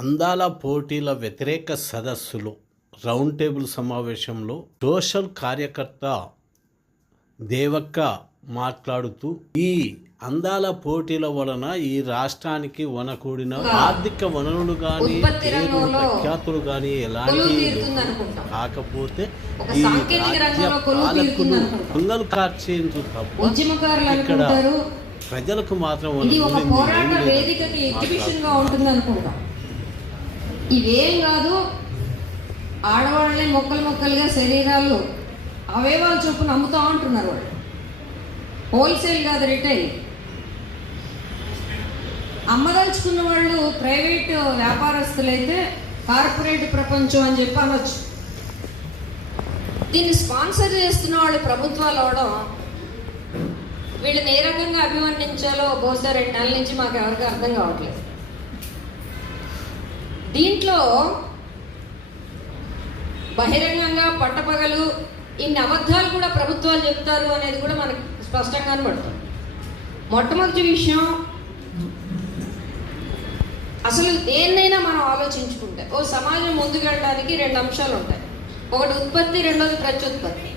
అందాల పోటీల వ్యతిరేక సదస్సులో రౌండ్ టేబుల్ సమావేశంలో సోషల్ కార్యకర్త దేవక్క మాట్లాడుతూ ఈ అందాల పోటీల వలన ఈ రాష్ట్రానికి వనకూడిన ఆర్థిక వనరులు కానీ ప్రఖ్యాతులు కానీ ఎలాంటి కాకపోతే ఈ రాజ్య పాలకులు దొంగలు కార్చేందుకు తప్ప ఇక్కడ ప్రజలకు మాత్రం ఇవేం కాదు. ఆడవాళ్ళని మొక్కలుగా శరీరాలు అవయవాలు చొప్పున అమ్ముతా ఉంటున్నారు వాళ్ళు. హోల్సేల్ కాదు, రిటైల్. అమ్మదలుచుకున్న వాళ్ళు ప్రైవేట్ వ్యాపారస్తులైతే కార్పొరేట్ ప్రపంచం అని చెప్పి అనొచ్చు. దీన్ని స్పాన్సర్ చేస్తున్న వాళ్ళు ప్రభుత్వాలు అవడం, వీళ్ళని ఏ రకంగా అభివర్ణించాలో బహుశా 2 నెలల నుంచి మాకు ఎవరికి అర్థం కావట్లేదు. దీంట్లో బహిరంగంగా పట్టపగలు ఇన్ని అబద్ధాలు కూడా ప్రభుత్వాలు చెప్తారు అనేది కూడా మనకు స్పష్టంగా కనబడుతుంది. మొట్టమొదటి విషయం, అసలు దేన్నైనా మనం ఆలోచించుకుంటే ఓ సమాజం ముందుకెళ్ళడానికి 2 అంశాలు ఉంటాయి. ఒకటి ఉత్పత్తి, రెండోది ప్రత్యుత్పత్తి.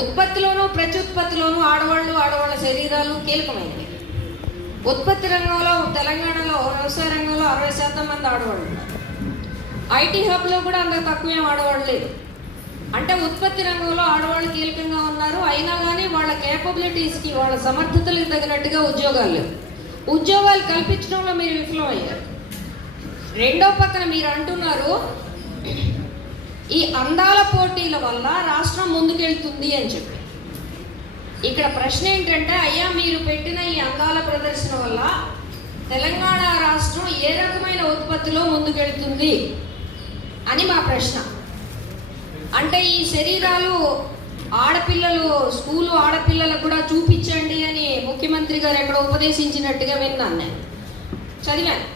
ఉత్పత్తిలోనూ ప్రత్యుత్పత్తిలోనూ ఆడవాళ్ళ శరీరాలు కీలకమైనవి. ఉత్పత్తి రంగంలో తెలంగాణలో వ్యవసాయ రంగంలో 60% మంది ఆడవాళ్ళు ఉన్నారు. ఐటీ హబ్లో కూడా అంత తక్కువేం ఆడవాళ్ళు లేరు. అంటే ఉత్పత్తి రంగంలో ఆడవాళ్ళు కీలకంగా ఉన్నారు. అయినా కానీ వాళ్ళ కేపబిలిటీస్కి, వాళ్ళ సమర్థతలకు తగినట్టుగా ఉద్యోగాలు లేవు. ఉద్యోగాలు కల్పించడంలో మీరు విఫలమయ్యారు. రెండో పక్కన మీరు అంటున్నారు ఈ అందాల పోటీల వల్ల రాష్ట్రం ముందుకెళ్తుంది అని చెప్పి. ఇక్కడ ప్రశ్న ఏంటంటే, అయ్యా మీరు పెట్టిన ఈ అందాల ప్రదర్శన వల్ల తెలంగాణ రాష్ట్రం ఏ రకమైన ఉత్పత్తిలో ముందుకెళ్తుంది అని మా ప్రశ్న. అంటే ఈ శరీరాలు ఆడపిల్లలు, స్కూలు ఆడపిల్లలకు కూడా చూపించండి అని ముఖ్యమంత్రి గారు ఎక్కడ ఉపదేశించినట్టుగా విన్నాను, నేను చదివాను.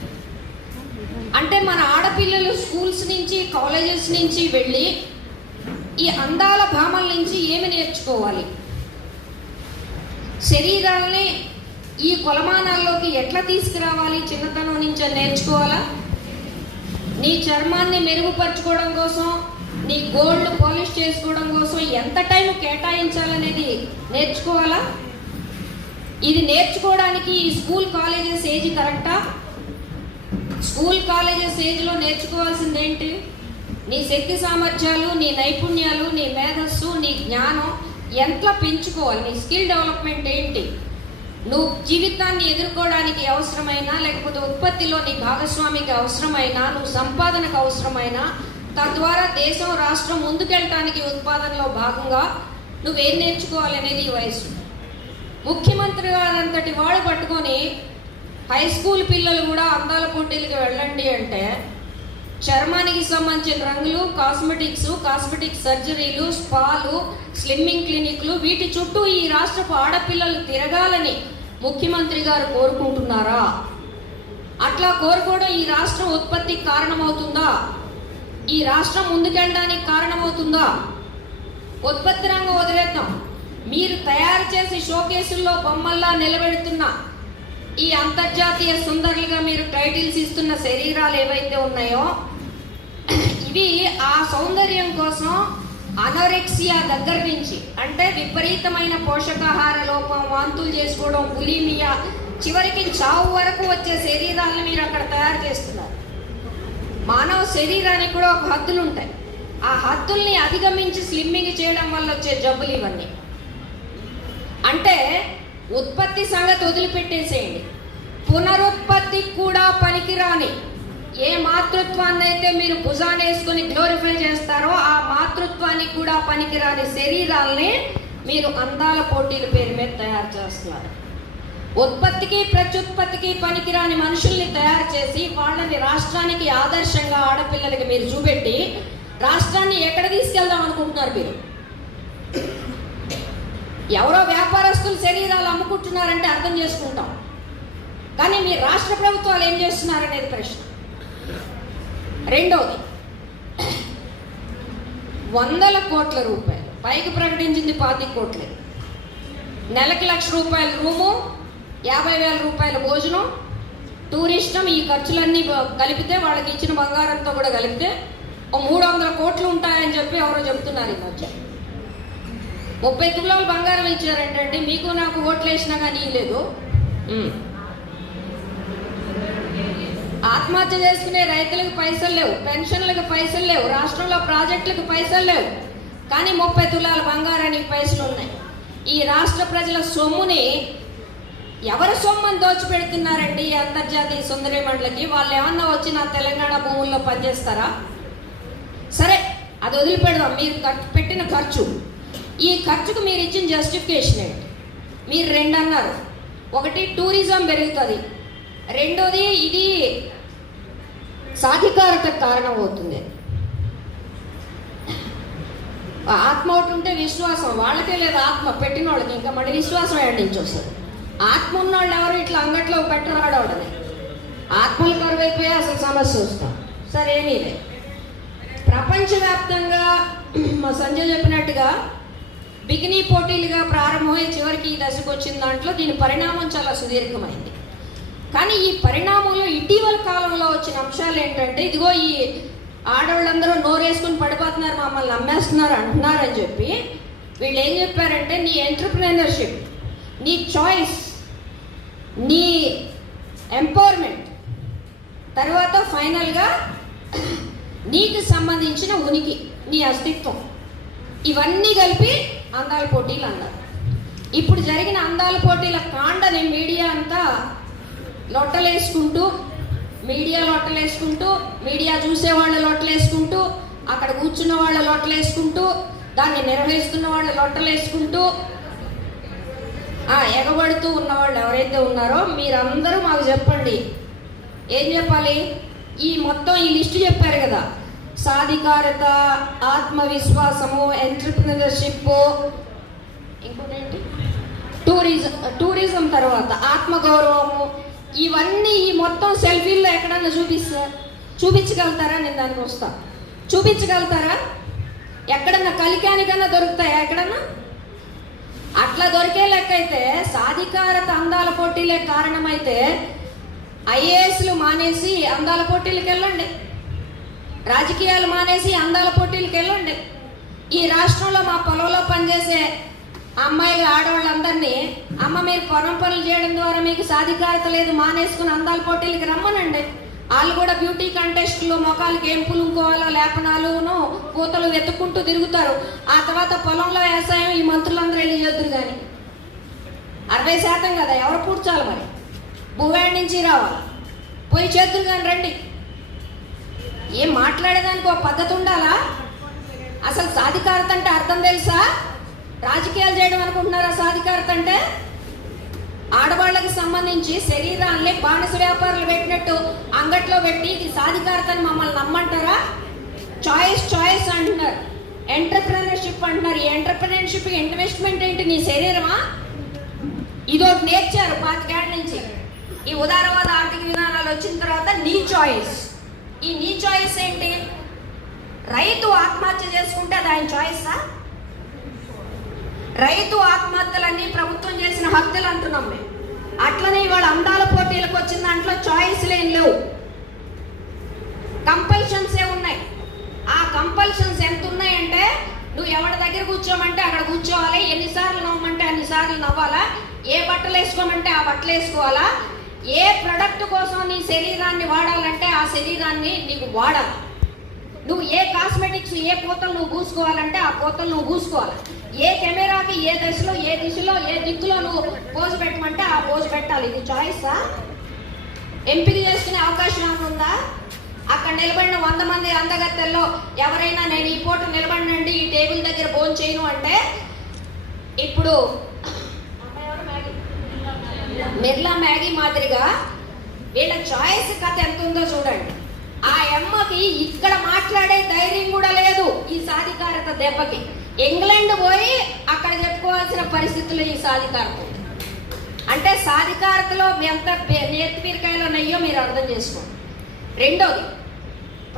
అంటే మన ఆడపిల్లలు స్కూల్స్ నుంచి, కాలేజెస్ నుంచి వెళ్ళి ఈ అందాల భామల నుంచి ఏమి నేర్చుకోవాలి? శరీరాల్ని ఈ కొలమానాల్లోకి ఎట్లా తీసుకురావాలి? చిన్నతనం నుంచి నేర్చుకోవాలా? నీ చర్మాన్ని మెరుగుపరచుకోవడం కోసం, నీ గోల్డ్ పాలిష్ చేసుకోవడం కోసం ఎంత టైం కేటాయించాలనేది నేర్చుకోవాలా? ఇది నేర్చుకోవడానికి ఈ స్కూల్ కాలేజెస్ ఏజ్ కరెక్టా? స్కూల్ కాలేజెస్ ఏజ్లో నేర్చుకోవాల్సింది ఏంటి? నీ శక్తి సామర్థ్యాలు, నీ నైపుణ్యాలు, నీ మేధస్సు, నీ జ్ఞానం ఎంత పెంచుకోవాలి? నీ స్కిల్ డెవలప్మెంట్ ఏంటి? నువ్వు జీవితాన్ని ఎదుర్కోవడానికి అవసరమైనా, లేకపోతే ఉత్పత్తిలో నీ భాగస్వామికి అవసరమైనా, నువ్వు సంపాదనకు అవసరమైనా, తద్వారా దేశం, రాష్ట్రం ముందుకెళ్ళటానికి ఉత్పాదనలో భాగంగా నువ్వేం నేర్చుకోవాలి అనేది ఈ వయసు. ముఖ్యమంత్రి గారంతటి వాడు పట్టుకొని హై స్కూల్ పిల్లలు కూడా అందాల పోటీలకు వెళ్ళండి అంటే, చర్మానికి సంబంధించిన రంగులు, కాస్మెటిక్ సర్జరీలు, స్పాలు, స్లిమ్మింగ్ క్లినిక్లు, వీటి చుట్టూ ఈ రాష్ట్రపు ఆడపిల్లలు తిరగాలని ముఖ్యమంత్రి గారు కోరుకుంటున్నారా? అట్లా కోరుకోవడం ఈ రాష్ట్రం ఉత్పత్తికి కారణమవుతుందా? ఈ రాష్ట్రం ముందుకెళ్ళడానికి కారణమవుతుందా? ఉత్పత్తి రంగం వదిలేద్దాం. మీరు తయారు చేసి షోకేసుల్లో బొమ్మల్లా నిలబెడుతున్న ఈ అంతర్జాతీయ సుందరులుగా మీరు టైటిల్స్ ఇస్తున్న శరీరాలు ఏవైతే ఉన్నాయో, ఇవి ఆ సౌందర్యం కోసం అనోరెక్సియా దగ్గర నుంచి, అంటే విపరీతమైన పోషకాహార లోపం, వాంతులు చేసుకోవడం, బులిమియా, చివరికి చావు వరకు వచ్చే శరీరాలను మీరు అక్కడ తయారు చేస్తున్నారు. మానవ శరీరానికి కూడా ఒక హద్దులు ఉంటాయి. ఆ హద్దుల్ని అధిగమించి స్లిమ్మింగ్ చేయడం వల్ల వచ్చే జబ్బులు ఇవన్నీ. అంటే ఉత్పత్తి సంగతి వదిలిపెట్టేసేయండి. పునరుత్పత్తికి కూడా పనికిరాని ఏ మాతృత్వాన్ని అయితే మీరు భుజాన్ని వేసుకుని గ్లోరిఫై చేస్తారో, ఆ మాతృత్వానికి కూడా పనికిరాని శరీరాల్ని మీరు అందాల పోటీల పేరు మీద తయారు చేస్తున్నారు. ఉత్పత్తికి ప్రత్యుత్పత్తికి పనికిరాని మనుషుల్ని తయారు చేసి వాళ్ళని రాష్ట్రానికి ఆదర్శంగా ఆడపిల్లలకి మీరు చూపెట్టి రాష్ట్రాన్ని ఎక్కడ తీసుకెళ్దాం అనుకుంటున్నారు మీరు? ఎవరో వ్యాపారస్తులు శరీరాలు అమ్ముకుంటున్నారంటే అర్థం చేసుకుంటాం, కానీ మీ రాష్ట్ర ప్రభుత్వాలు ఏం చేస్తున్నారనేది ప్రశ్న. రెండోది, 100 కోట్ల రూపాయలు పైకి ప్రకటించింది 25 కోట్లే. నెలకి ₹1,00,000 రూము, 50,000 రూపాయల భోజనం, టూరిస్టం, ఈ ఖర్చులన్నీ కలిపితే వాళ్ళకి ఇచ్చిన బంగారంతో కూడా కలిపితే 300 కోట్లు ఉంటాయని చెప్పి ఎవరో చెప్తున్నారు ఈ మధ్య. 30 తులాలు బంగారం ఇచ్చారంటే మీకు నాకు ఓట్లు వేసినా కానీ లేదు. ఆత్మహత్య చేసుకునే రైతులకు పైసలు లేవు, పెన్షన్లకు పైసలు లేవు, రాష్ట్రంలో ప్రాజెక్టులకు పైసలు లేవు, కానీ 30 తులాల బంగారానికి పైసలు ఉన్నాయి. ఈ రాష్ట్ర ప్రజల సొమ్ముని ఎవరి సొమ్ముని దోచిపెడుతున్నారండి ఈ అంతర్జాతీయ సుందరి మండలికి? వాళ్ళు ఏమన్నా వచ్చి నా తెలంగాణ భూముల్లో పనిచేస్తారా? సరే, అది వదిలిపెడదాం. మీరు పెట్టిన ఖర్చు, ఈ ఖర్చుకు మీరు ఇచ్చిన జస్టిఫికేషన్ ఏంటి? మీరు 2 అన్నారు. ఒకటి, టూరిజం పెరుగుతుంది. రెండోది, ఇది సాధికారతకు కారణం అవుతుంది. ఆత్మ ఒకటి ఉంటే విశ్వాసం, వాళ్ళకే లేదు ఆత్మ పెట్టిన వాళ్ళకి, ఇంకా మళ్ళీ విశ్వాసం ఏడు నుంచి వస్తుంది? ఆత్మ ఉన్న వాళ్ళు ఎవరు ఇట్లా అంగట్లో పెట్టరాడవడని. ఆత్మలు కరువైపోయి అసలు సమస్య వస్తాం. సరే, ఏమీలే. ప్రపంచవ్యాప్తంగా మా సంజయ్ చెప్పినట్టుగా బిగినీ పోటీలుగా ప్రారంభమై చివరికి ఈ దశకు వచ్చిన దాంట్లో దీని పరిణామం చాలా సుదీర్ఘమైంది. కానీ ఈ పరిణామంలో ఇటీవల కాలంలో వచ్చిన అంశాలు ఏంటంటే, ఇదిగో ఈ ఆడవాళ్ళందరూ నోరేసుకుని పడిపోతున్నారు, మమ్మల్ని నమ్మేస్తున్నారు అంటున్నారని చెప్పి వీళ్ళు ఏం చెప్పారంటే, నీ ఎంటర్‌ప్రెన్యూర్‌షిప్, నీ చాయిస్, నీ ఎంపవర్మెంట్, తర్వాత ఫైనల్గా నీకు సంబంధించిన ఉనికి, నీ అస్తిత్వం, ఇవన్నీ కలిపి అందాల పోటీలు అన్నారు. ఇప్పుడు జరిగిన అందాల పోటీల కాండని మీడియా అంతా లొట్టలేసుకుంటూ, మీడియా చూసేవాళ్ళు లొట్టలేసుకుంటూ, అక్కడ కూర్చున్న వాళ్ళు లొట్టలేసుకుంటూ, దాన్ని నిర్వహిస్తున్న వాళ్ళు లొట్టలేసుకుంటూ, ఎగబడుతూ ఉన్నవాళ్ళు ఎవరైతే ఉన్నారో మీరందరూ మాకు చెప్పండి, ఏం చెప్పాలి? ఈ మొత్తం ఈ లిస్టు చెప్పారు కదా, సాధికారత, ఆత్మవిశ్వాసము, ఎంటర్‌ప్రెన్యూర్‌షిప్, ఇంకోటేంటి, టూరిజం, తర్వాత ఆత్మగౌరవము, ఇవన్నీ ఈ మొత్తం సెల్ఫీల్లో ఎక్కడన్నా చూపించగలుగుతారా? నేను దానికి వస్తా. చూపించగలుగుతారా? ఎక్కడన్నా కలికానికన్నా దొరుకుతాయా? ఎక్కడన్నా అట్లా దొరికే లెక్క అయితే, సాధికారత అందాల పోటీలే కారణమైతే ఐఏఎస్లు మానేసి అందాల పోటీలకు వెళ్ళండి, రాజకీయాలు మానేసి అందాల పోటీలకు వెళ్ళండి. ఈ రాష్ట్రంలో మా పొలంలో పనిచేసే అమ్మాయిలు, ఆడవాళ్ళందరినీ, అమ్మ మీరు పొలం పనులు చేయడం ద్వారా మీకు సాధికారత లేదు, మానేసుకుని అందాల పోటీలకి రమ్మనండి. వాళ్ళు కూడా బ్యూటీ కంటెస్ట్లో మొఖాలకి ఏం పులుకోవాలో లేపనాలును పూతలు వెతుక్కుంటూ తిరుగుతారు. ఆ తర్వాత పొలంలో వ్యవసాయం ఈ మంత్రులందరూ వెళ్ళి చేద్దరు. కానీ 60% కదా, ఎవరు పూడ్చాలి మరి? భూవేడి నుంచి రావాలి, పోయి చేతులు కానీ రండి. ఏం మాట్లాడేదానికి ఒక పద్ధతి ఉండాలా? అసలు సాధికారత అంటే అర్థం తెలుసా? రాజకీయాలు చేయడం అనుకుంటున్నారా సాధికారత అంటే? ఆడవాళ్ళకి సంబంధించి శరీరాన్ని బానిస వ్యాపారులు పెట్టినట్టు అంగట్లో పెట్టి ఇది సాధికారతని మమ్మల్ని నమ్మంటారా? చాయిస్ అంటున్నారు, ఎంటర్‌ప్రెన్యూర్‌షిప్ అంటున్నారు. ఈ ఎంటర్‌ప్రెన్యూర్‌షిప్ ఇన్వెస్ట్మెంట్ ఏంటి? నీ శరీరమా? ఇదొకటి నేర్చారు 25 ఏళ్ల నుంచి. ఈ ఉదారవాద ఆర్థిక విధానాలు వచ్చిన తర్వాత నీ చాయిస్. ఈ నీ చాయిస్ ఏంటి? రైతు ఆత్మహత్య చేసుకుంటే అది ఆయన చాయిసా? రైతు ఆత్మహత్యలన్నీ ప్రభుత్వం చేసిన హత్యలు అంటున్నాం మేము. అట్లనే ఇవాళ అందాల పోటీలకు వచ్చిన దాంట్లో చాయిస్లు ఏం లేవు, కంపల్షన్సే ఉన్నాయి. ఆ కంపల్షన్స్ ఎంత ఉన్నాయంటే, నువ్వు ఎవరి దగ్గర కూర్చోమంటే అక్కడ కూర్చోవాలి, ఎన్నిసార్లు నవ్వమంటే అన్నిసార్లు నవ్వాలా, ఏ బట్టలు వేసుకోమంటే ఆ బట్టలు వేసుకోవాలా, ఏ ప్రొడక్ట్ కోసం నీ శరీరాన్ని వాడాలంటే ఆ శరీరాన్ని నీకు వాడాలి, నువ్వు ఏ కాస్మెటిక్స్, ఏ పూతలు నువ్వు పూసుకోవాలంటే ఆ పూతలు నువ్వు పూసుకోవాలి, ఏ కెమెరాకి ఏ దిశలో ఏ దిక్కులో నువ్వు పోజు పెట్టమంటే ఆ పోజు పెట్టాలి. ఇది చాయిసా? ఎంపిక చేసుకునే అవకాశం ఏమైనా ఉందా? అక్కడ నిలబడిన 100 మంది అందగత్తెల్లో ఎవరైనా నేను ఈ పూట నిలబడినండి, ఈ టేబుల్ దగ్గర భోజనం చేయను అంటే, ఇప్పుడు మిర్లా మ్యాగీ మాదిరిగా వీళ్ళ చాయిస్ కథ ఎంత ఉందో చూడండి. ఆ అమ్మకి ఇక్కడ మాట్లాడే ధైర్యం కూడా లేదు ఈ సాధికారత దెబ్బకి. ఇంగ్లాండ్ పోయి అక్కడ చెప్పుకోవాల్సిన పరిస్థితులు ఈ సాధికారత. అంటే సాధికారతలో ఎంత నేర్తిపీరకాయలో నయ్యో మీరు అర్థం చేసుకోండి. రెండోది,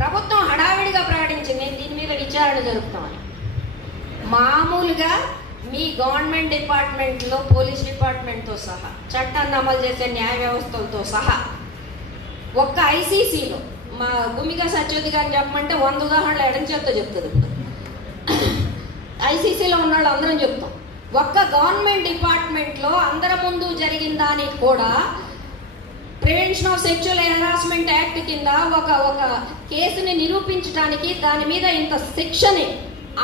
ప్రభుత్వం హడావిడిగా ప్రకటించింది దీని మీద విచారణ జరుపుతామని. మామూలుగా మీ గవర్నమెంట్ డిపార్ట్మెంట్లో పోలీస్ డిపార్ట్మెంట్తో సహా చట్టాన్ని అమలు చేసే న్యాయ వ్యవస్థలతో సహా ఒక్క ఐసీసీలో మా గుమిక సత్యవతి గారిని చెప్పమంటే 100 ఉదాహరణలు ఎడం చేత్తో చెప్తుంది. ఐసీసీలో ఉన్న వాళ్ళు అందరం చెప్తాం. ఒక్క గవర్నమెంట్ డిపార్ట్మెంట్లో అందరి ముందు జరిగిన దానికి కూడా prevention of sexual harassment act కింద ఒక కేసుని నిరూపించడానికి దాని మీద ఇంత శిక్షని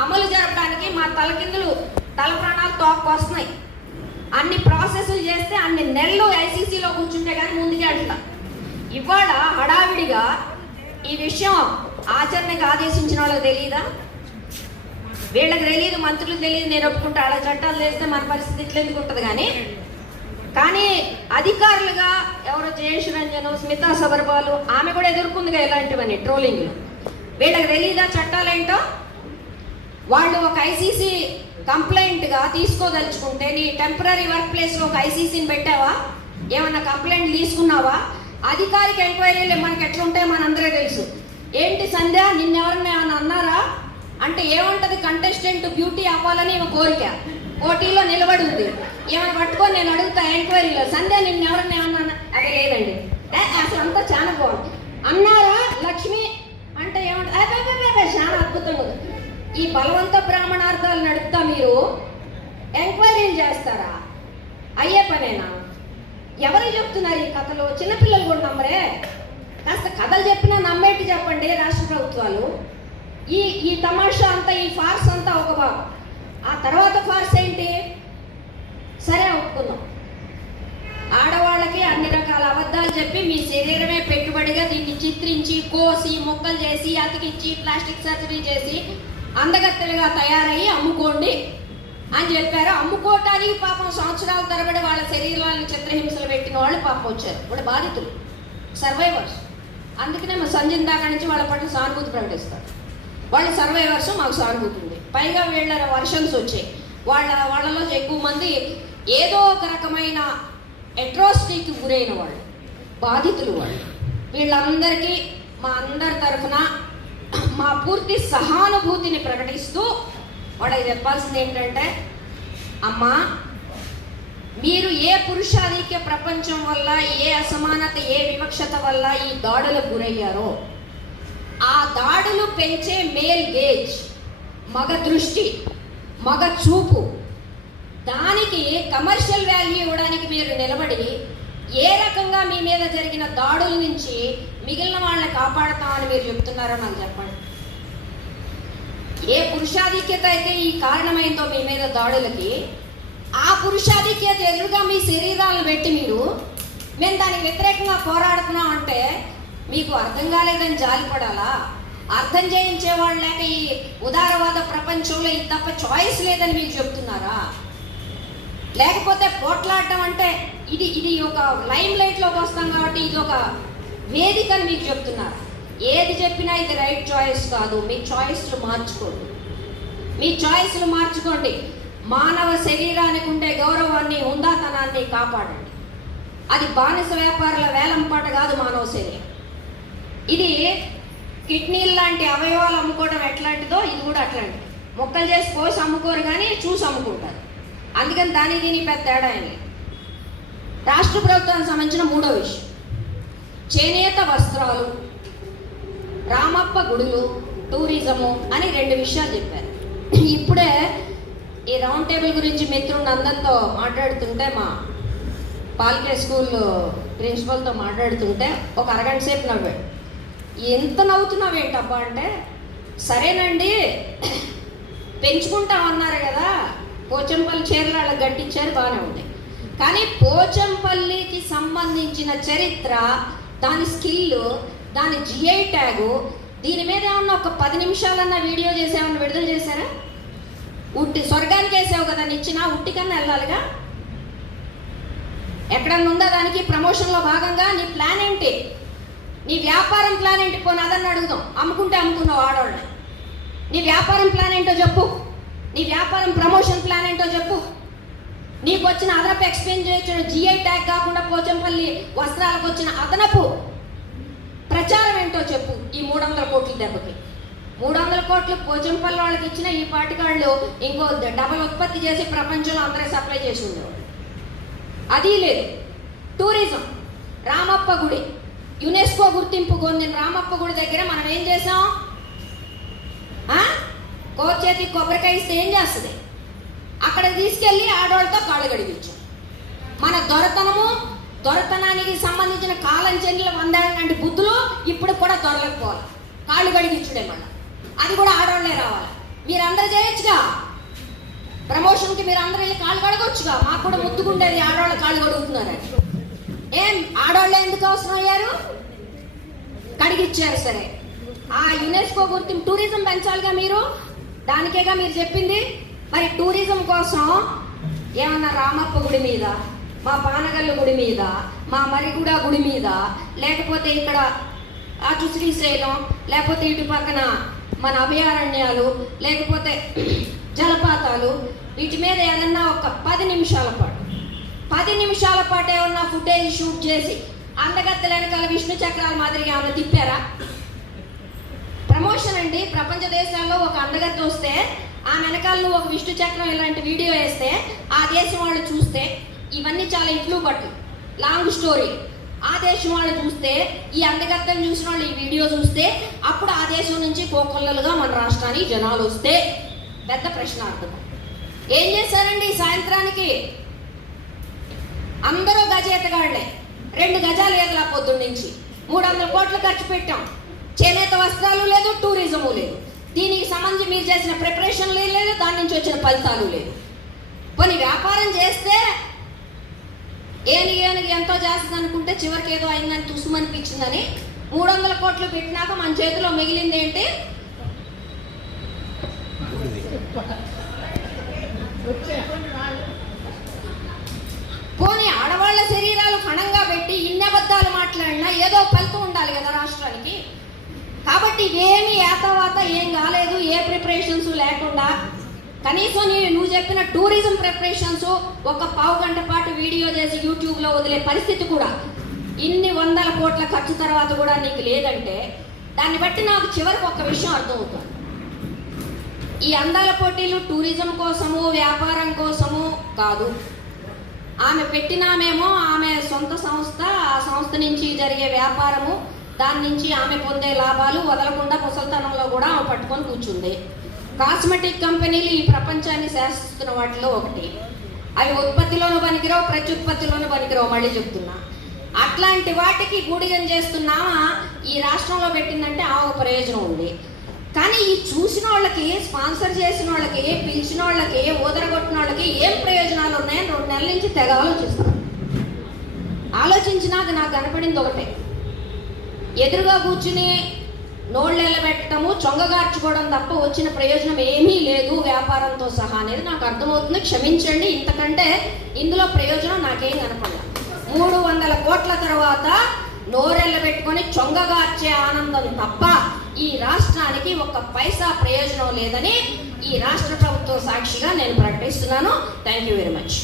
అమలు జరపడానికి మా తల ప్రాణాలు తోక్కొస్తున్నాయి. అన్ని ప్రాసెస్లు చేస్తే అన్ని నెలలు ఐసీసీలో కూర్చుంటే కానీ ముందుకే అట్లా. ఇవాళ హడావిడిగా ఈ విషయం ఆచరణకు ఆదేశించిన వాళ్ళకి తెలియదా? వీళ్ళకి తెలియదు, మంత్రులకు తెలియదు, నేను ఒప్పుకుంటా. అలా చట్టాలు చేస్తే మన పరిస్థితి ఇట్లా ఎందుకు ఉంటుంది. కానీ అధికారులుగా ఎవరో జయేష్ రంజన్, స్మితా సబర్వాల్, ఆమె కూడా ఎదుర్కొందిగా ఇలాంటివన్నీ ట్రోలింగ్లు. వీళ్ళకి తెలియదా చట్టాలేంటో? వాళ్ళు ఒక ఐసీసీ కంప్లైంట్గా తీసుకోదలుచుకుంటే నీ టెంపరీ వర్క్ ప్లేస్లో ఒక ఐసీసీని పెట్టావా? ఏమన్నా కంప్లైంట్ తీసుకున్నావా? అధికారిక ఎంక్వైరీలు మనకి ఎట్లుంటాయో మనందరూ తెలుసు. ఏంటి సంధ్య, నిన్నెవరన్నా ఏమన్నా అన్నారా అంటే ఏమంటది? కంటెస్టెంట్ బ్యూటీ అవ్వాలని ఒక కోరిక, పోటీలో నిలబడి ఉంది. ఏమైనా పట్టుకొని నేను అడుగుతా ఎంక్వైరీలో, సంధ్య నిన్నెవరన్నా ఏమన్నా? అదే లేదండి, అసలు అంతా చాలా బాగుంది అన్నారా లక్ష్మి అంటే ఏమంటారు? చాలా అద్భుతంగా ఉంది. ఈ బలవంత బ్రాహ్మణార్థాలు నడుపుతా మీరు ఎంక్వైరీలు చేస్తారా? అయ్యే పనేనా? ఎవరు చెప్తున్నారు ఈ కథలు? చిన్నపిల్లలు కూడా నమ్మరే. కాస్త కథలు చెప్పినా నమ్మేట్టు చెప్పండి రాష్ట్ర ప్రభుత్వాలు. ఈ తమాషా అంతా, ఈ ఫార్స్ అంతా ఒక భాగం. ఆ తర్వాత ఫార్స్ ఏంటి? సరే ఒప్పుకుందాం, ఆడవాళ్ళకి అన్ని రకాల అబద్ధాలు చెప్పి మీ శరీరమే పెట్టుబడిగా దీన్ని చిత్రించి కోసి మొక్కలు చేసి అతికిచ్చి ప్లాస్టిక్ సర్జరీ చేసి అందగత్తెలుగా తయారయ్యి అమ్ముకోండి అని చెప్పారు. అమ్ముకోవటానికి పాపం సంవత్సరాల తరబడి వాళ్ళ శరీరాలను చిత్రహింసలు పెట్టిన వాళ్ళు పాపం వచ్చారు. వాళ్ళు బాధితులు, సర్వైవర్స్. అందుకనే మా సంజయ్ దాకా నుంచి వాళ్ళ పట్ల సానుభూతి ప్రకటిస్తారు. వాళ్ళు సర్వైవర్స్, మాకు సానుభూతి ఉంది. పైగా వీళ్ళ వర్షన్స్ వచ్చాయి. వాళ్ళలో ఎక్కువ మంది ఏదో ఒక రకమైన అట్రాసిటీకి గురైన వాళ్ళు, బాధితులు వాళ్ళు. వీళ్ళందరికీ మా అందరి తరఫున మా పూర్తి సహానుభూతిని ప్రకటిస్తూ వాళ్ళకి చెప్పాల్సింది ఏంటంటే, అమ్మా మీరు ఏ పురుషాధిక్య ప్రపంచం వల్ల, ఏ అసమానత, ఏ వివక్షత వల్ల ఈ దాడులకు గురయ్యారో, ఆ దాడులు పెంచే మేల్ గేజ్, మగ దృష్టి, మగ చూపు, దానికి కమర్షియల్ వాల్యూ ఇవ్వడానికి మీరు నిలబడి ఏ రకంగా మీ మీద జరిగిన దాడుల నుంచి మిగిలిన వాళ్ళని కాపాడుతామని మీరు చెప్తున్నారో నాకు చెప్పండి. ఏ పురుషాధిక్యత అయితే ఈ కారణమైందో మీ మీద దాడులకి, ఆ పురుషాధిక్యత ఎదురుగా మీ శరీరాలను పెట్టి మేము దానికి వ్యతిరేకంగా పోరాడుతున్నాం అంటే మీకు అర్థం కాలేదని జాలిపడాలా? అర్థం చేయించే వాళ్ళు లేక ఈ ఉదారవాద ప్రపంచంలో ఇది తప్ప చాయిస్ లేదని మీకు చెప్తున్నారా? లేకపోతే పోట్లాడటం అంటే ఇది ఒక లైమ్ లైట్లోకి వస్తాం కాబట్టి ఇది ఒక వేదిక అని మీకు చెప్తున్నారు. ఏది చెప్పినా ఇది రైట్ చాయిస్ కాదు. మీ చాయిస్లు మార్చుకోండి, మీ చాయిస్లు మార్చుకోండి. మానవ శరీరానికి ఉండే గౌరవాన్ని, హుందాతనాన్ని కాపాడండి. అది బానిస వ్యాపారుల వేలంపాట కాదు మానవ శరీరం. ఇది కిడ్నీలు లాంటి అవయవాలు అమ్ముకోవడం ఎట్లాంటిదో ఇది కూడా అట్లాంటిది. మొక్కలు చేసి పోసి అమ్ముకోరు కానీ చూసి అమ్ముకుంటారు. అందుకని దీని పెద్ద తేడా ఏంటి? రాష్ట్ర ప్రభుత్వానికి సంబంధించిన మూడో విషయం, చేనేత వస్త్రాలు, రామప్ప గుడులు, టూరిజము అని 2 విషయాలు చెప్పారు. ఇప్పుడే ఈ రౌండ్ టేబుల్ గురించి మిత్రుడు అందరితో మాట్లాడుతుంటే, మా పాల్కే స్కూల్ ప్రిన్సిపల్తో మాట్లాడుతుంటే ఒక అరగంట సేపు నవ్వాడు. ఎంత నవ్వుతున్నావేంటబ్బా అంటే, సరేనండి పెంచుకుంటామన్నారు కదా, పోచంపల్లి చీరలు వాళ్ళకి గట్టించారు, బాగానే ఉంది. కానీ పోచంపల్లికి సంబంధించిన చరిత్ర, దాని స్కిల్, దాని జిఐ ట్యాగు, దీని మీద ఏమన్నా ఒక 10 నిమిషాలన్నా వీడియో చేసేమన్నా విడుదల చేశారా? ఉట్టి స్వర్గానికి వేసావు కదా నిచ్చిన, ఉట్టి కన్నా వెళ్ళాలిగా. ఎక్కడన్నా ఉందా దానికి? ప్రమోషన్లో భాగంగా నీ ప్లాన్ ఏంటి? నీ వ్యాపారం ప్లాన్ ఏంటి? పోనీ అదన్నీ అడుగుదాం. అమ్ముకుంటే అమ్ముకున్నావు ఆడవాళ్ళని. నీ వ్యాపారం ప్లాన్ ఏంటో చెప్పు. నీ వ్యాపారం ప్రమోషన్ ప్లాన్ ఏంటో చెప్పు. నీకు వచ్చిన అదనపు ఎక్స్పెండిచర్, జిఐ ట్యాగ్ కాకుండా పోచంపల్లి వస్త్రాలకు వచ్చిన అదనపు ప్రచారం ఏంటో చెప్పు. ఈ 300 కోట్ల దెబ్బకి 300 కోట్లు పోచంపల్లి వాళ్ళకి ఇచ్చిన ఈ పాటికాళ్ళు ఇంకో డబల్ ఉత్పత్తి చేసి ప్రపంచంలో అందరూ సప్లై చేసి ఉండేవాళ్ళు. అది లేదు. టూరిజం, రామప్ప గుడి యునెస్కో గుర్తింపు పొందిన రామప్ప గుడి దగ్గర మనం ఏం చేసాం? కోచేతి కొబ్బరికాయ ఇస్తే ఏం చేస్తుంది? అక్కడ తీసుకెళ్ళి ఆడవాళ్ళతో కాళ్ళు గడిపించాం. మన దొరతనానికి సంబంధించిన కాలం చెందిన 100 ఏళ్ళ నాటి బుద్ధులు ఇప్పుడు కూడా దొరలేకపోవాలి. కాళ్ళు గడిగించుడే మన అది కూడా ఆడవాళ్ళే రావాలి. మీరందరూ చేయొచ్చుగా, ప్రమోషన్కి మీరు అందరూ వెళ్ళి కాళ్ళు కడగొచ్చుగా. మాకు కూడా ముద్దుకుండేది ఆడవాళ్ళు కాళ్ళు కడుగుతున్నారని. ఏం ఆడవాళ్ళే ఎందుకు అవసరం అయ్యారు? కడిగిచ్చారు. సరే, ఆ యునెస్కో గుర్తింపు టూరిజం పెంచాలిగా మీరు, దానికేగా మీరు చెప్పింది. మరి టూరిజం కోసం ఏమన్నా రామప్ప గుడి మీద, మా పానగల్లు గుడి మీద, మా మరిగూడ గుడి మీద, లేకపోతే ఇక్కడ అటు శ్రీశైలం, లేకపోతే ఇటు పక్కన మన అభయారణ్యాలు, లేకపోతే జలపాతాలు, వీటి మీద ఏదన్నా ఒక 10 నిమిషాల పాటు ఏమన్నా ఫుటేజ్ షూట్ చేసి అందగత్తెల వెనకాల విష్ణు చక్రాల మాదిరిగా ఏమన్నా తిప్పారా? ప్రమోషన్ అండి. ప్రపంచ దేశాల్లో ఒక అందగత్తె వస్తే ఆ వెనకాల ఒక విష్ణు చక్రం ఇలాంటి వీడియో వేస్తే ఆ దేశం వాళ్ళు చూస్తే, ఇవన్నీ చాలా ఇట్లు బట్లు లాంగ్ స్టోరీ. ఆ దేశం వాళ్ళు చూస్తే, ఈ అందగత్తెను చూసిన వాళ్ళు ఈ వీడియో చూస్తే, అప్పుడు ఆ దేశం నుంచి కోకొల్లలుగా మన రాష్ట్రానికి జనాలు వస్తే పెద్ద ప్రశ్నార్థం. ఏం చేశారండి సాయంత్రానికి? అందరూ గజేతగాళ్లే. 2 గజాలు ఏదలా పొద్దున్న నుంచి 300 కోట్లు ఖర్చు పెట్టాం. చేనేత వస్త్రాలు లేదు, టూరిజము లేదు. దీనికి సంబంధించి మీరు చేసిన ప్రిపరేషన్ లేదు, దాని నుంచి వచ్చిన ఫలితాలు లేదు. కొన్ని వ్యాపారం చేస్తే ఏనుగు ఎంతో చేస్తుంది అనుకుంటే చివరికి ఏదో అయిందని తుసుమనిపించిందని 300 కోట్లు పెట్టినాక మన చేతిలో మిగిలింది ఏంటి? పోనీ ఆడవాళ్ల శరీరాలు ఫణంగా పెట్టి ఇన్ని అబద్ధాలు మాట్లాడినా ఏదో ఫలితం ఉండాలి కదా రాష్ట్రానికి. కాబట్టి ఇవేమి ఏతవాత ఏం కాలేదు, ఏ ప్రిపరేషన్స్ లేకుండా కనీసం నువ్వు చెప్పిన టూరిజం ప్రిపరేషన్స్ ఒక 1/2 గంట పాటు వీడియో చేసి యూట్యూబ్లో వదిలే పరిస్థితి కూడా ఇన్ని 100 కోట్ల ఖర్చు తర్వాత కూడా నీకు లేదంటే దాన్ని బట్టి నాకు చివరికి ఒక విషయం అర్థమవుతుంది. ఈ అందాల పోటీలు టూరిజం కోసము, వ్యాపారం కోసము కాదు. ఆమె పెట్టినామేమో ఆమె సొంత సంస్థ, ఆ సంస్థ నుంచి జరిగే వ్యాపారము, దాని నుంచి ఆమె పొందే లాభాలు వదలకుండా ముసల్తనంలో కూడా ఆమె పట్టుకొని కూర్చుంది. కాస్మెటిక్ కంపెనీలు ఈ ప్రపంచాన్ని శాసిస్తున్న వాటిలో ఒకటి. అవి ఉత్పత్తిలోనూ పనికిరావు, ప్రత్యుత్పత్తిలోనూ పనికిరావు. మళ్ళీ చెప్తున్నా, అట్లాంటి వాటికి గూడిగం చేస్తున్నామా ఈ రాష్ట్రంలో పెట్టిందంటే ఆ ఒక ప్రయోజనం ఉంది. కానీ ఈ చూసిన వాళ్ళకి, స్పాన్సర్ చేసిన వాళ్ళకి, పిలిచిన వాళ్ళకి, ఊదరగొట్టిన వాళ్ళకి ఏం ప్రయోజనాలు ఉన్నాయని 2 నెలల నుంచి తెగ ఆలోచించినాక నాకు కనపడింది ఒకటే. ఎదురుగా కూర్చుని నోళ్ళెళ్ళ పెట్టడము, చొంగగార్చుకోవడం తప్ప వచ్చిన ప్రయోజనం ఏమీ లేదు వ్యాపారంతో సహా అనేది నాకు అర్థమవుతుంది. క్షమించండి, ఇంతకంటే ఇందులో ప్రయోజనం నాకేం కనపడలేదు. 300 కోట్ల తర్వాత నోరెళ్ళ పెట్టుకొని చొంగగార్చే ఆనందం తప్ప ఈ రాష్ట్రానికి 1 పైసా ప్రయోజనం లేదని ఈ రాష్ట్ర ప్రభుత్వం సాక్షిగా నేను ప్రకటిస్తున్నాను. Thank you very much.